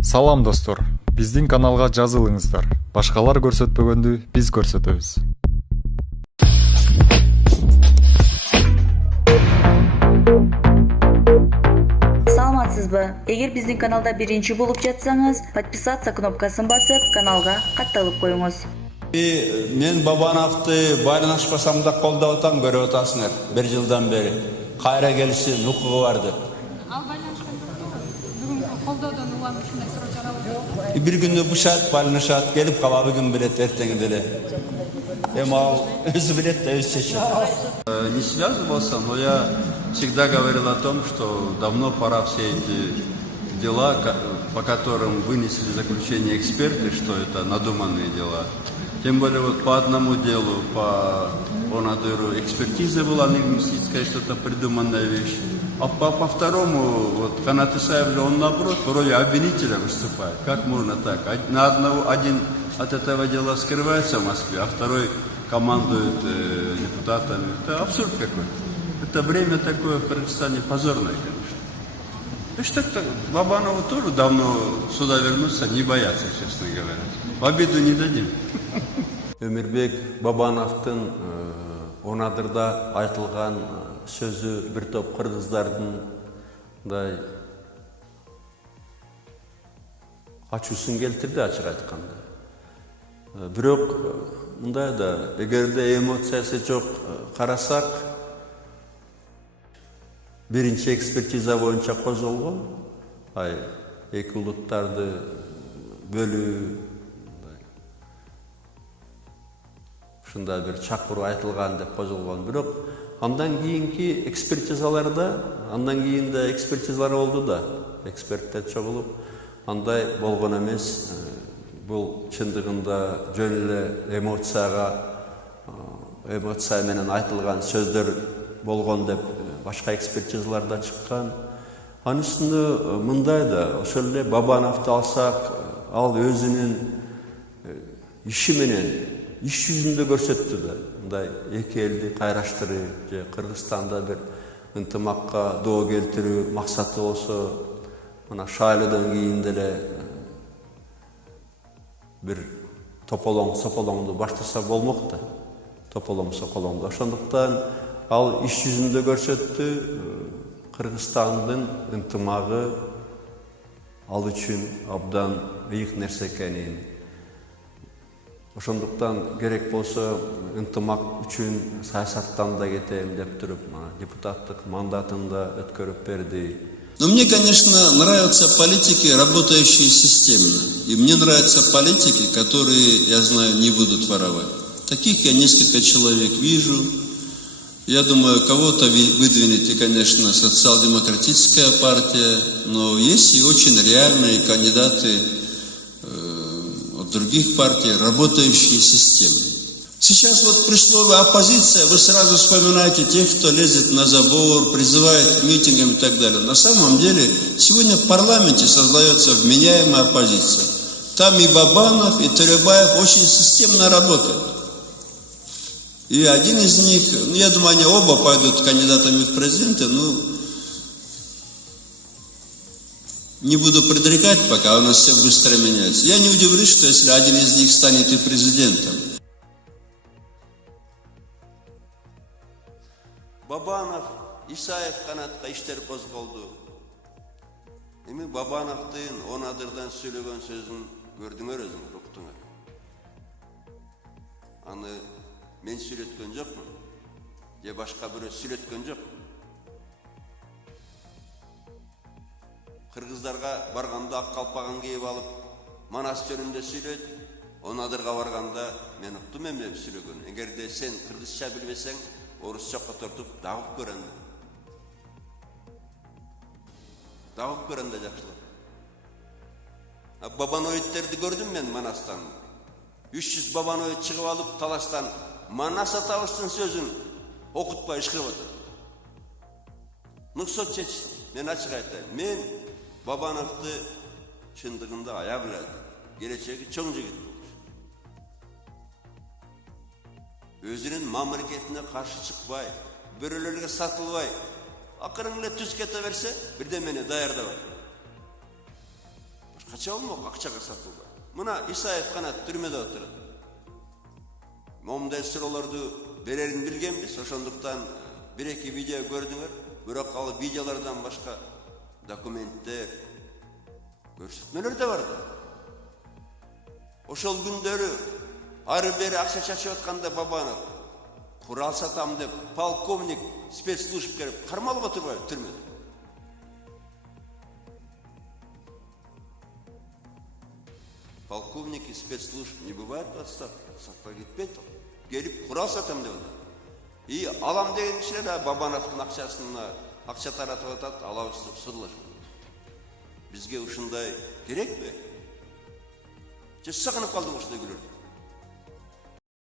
Салам достор, биздин каналга жазылыңыздар. Башкалар көрсөтпөгөндү биз көрсөтөбүз. Саламатсызбы? Эгер биздин каналда биринчи болуп жатсаңыз, подписаться кнопкасын басып, каналга катталып коюңуз. Мен Бабановду байланышпасам да колдоп атам, көрүп атасыңар. 1 жылдан бери кайра келишин укугу бар деп. Ал байланышкан бүгүнкү колдоодон улам ушундай суроо чыгарып. Bir күнү бушат, байланышат, келип калабы ким билет эртең деле. Ал өзү билет да өзү чечет. Не связывался, но я всегда говорил о том, что давно пора все эти дела, по которым вынесли заключение эксперты, что это надуманные дела. Тем более вот по одному делу, по Онадыру экспертиза была лингвистическая, что-то придуманная вещь. А по второму, вот Канат Исаев же, он наоборот в роли обвинителя выступает. Как можно так? Один от этого дела скрывается в Москве, а второй командует депутатами. Это абсурд какой-то. Это время такое в Кыргызстане позорное, конечно. И что-то Бабанову тоже давно сюда вернуться не боятся, честно говоря. В обиду не дадим. Өмүрбек Бабановдун Онадырда айтылган сөзү бир топ кыргыздардын ачуусун келтирди, ачык айтканда. Бирок мындай да, эгерде эмоциясы жок карасак, биринчи экспертиза боюнча козголгон, эки улуттарды бөлүү, ушундай бир чакыруу айтылган деп козголгон. Бирок андан кийинки экспертизаларда, андан кийин да экспертизалар болду да, эксперттер чогулуп, андай болгон эмес. Бул чындыгында жөн эле эмоция менен айтылган сөздөр болгон деп башка экспертизаларда чыккан. Анын үстүнө мындай да, ошол эле Бабановду алсак, ал өзүнүн иши менен иш жүзүндө көрсөттү да, мындай эки элди кайраштырып, же Кыргызстанда бир ынтымакка доо келтирүү максаты болсо, мына шайлоодон кийин деле бир тополоңду баштаса болмок да, тополоң соколоңду. Ошондуктан ал иш жүзүндө көрсөттү, Кыргызстандын ынтымагы ал үчүн абдан ыйык нерсе экенин. Ошондуктан керек болсо ынтымак үчүн саясаттан да кетем деп туруп, депутаттык мандатын да өткөрүп берди. Но мне, конечно, нравятся политики, работающие системно. И мне нравятся политики, которые, я знаю, не будут воровать. Таких я несколько человек вижу. Я думаю, кого-то выдвинет, и, конечно, социал-демократическая партия, но есть и очень реальные кандидаты от других партий, работающие системно. Сейчас вот при слове оппозиция, вы сразу вспоминаете тех, кто лезет на забор, призывает к митингам и так далее. На самом деле, сегодня в парламенте создается вменяемая оппозиция. Там и Бабанов, и Төребаев очень системно работают. И один из них, я думаю, они оба пойдут кандидатами в президенты, не буду предрекать, пока у нас все быстро меняется. Я не удивлюсь, что если один из них станет и президентом. Бабанов, Исаев канатка иштер козголду. Эми Бабановдун Онадырдан сүйлөгөн сөзүн көрдүңөр, өзүңөр уктуңар. Аны мен сүйлөткөн жокмун, же башка бирөө сүйлөткөн жок. Кыргыздарга барганда ак калпагын кийип алып, Манас жөнүндө сүйлөйт. Онадырга барганда мен уктум эмне сүйлөгөн. Эгерде сен кыргызча билбесең, орусча котортуп дагып көрөм. Дагып көрөм да жакшылап. Бабановиттерди көрдүм мен Манастан. 300 Бабановит чыгып алып талаштан Манас атабыздын сөзүн окутпай ишкирип атат. Нуксот чеч, мен ачык айтайын. Мен Бабановду чындыгында аяп элем. Келечеги чоң жигит болчу. Өзүнүн мамлекетине каршы чыкпай, бирөөлөргө сатылбай, акырын эле түз кете берсе, бирдемени даярдабай. Қача болмақ ақшаға сатылды. Мына Исаев қана түрмеде отырады. Момдай сұрауларды берерін білгенбіз, ошондуктан бір-екі видео көрдіңер, бірақ ал видеолардан башқа документтер, көрсөтмөлөр да барды. Ошол күндөрү ары-бери акча чачып атканда Бабанов курал сатам деп полковник спецслужб келип кармалып отурбайбы түрмөдө. Полковники спецслужб не бывает в отставке, сатпай кетпейт. Келип курал сатам деп атат. И алам деген кишилер да Бабановдун акчасына акча таратып атат, алабыз деп сырлашып. Бизге ушундай керекпи? Же сагынып калдык ушундай күлөрдү.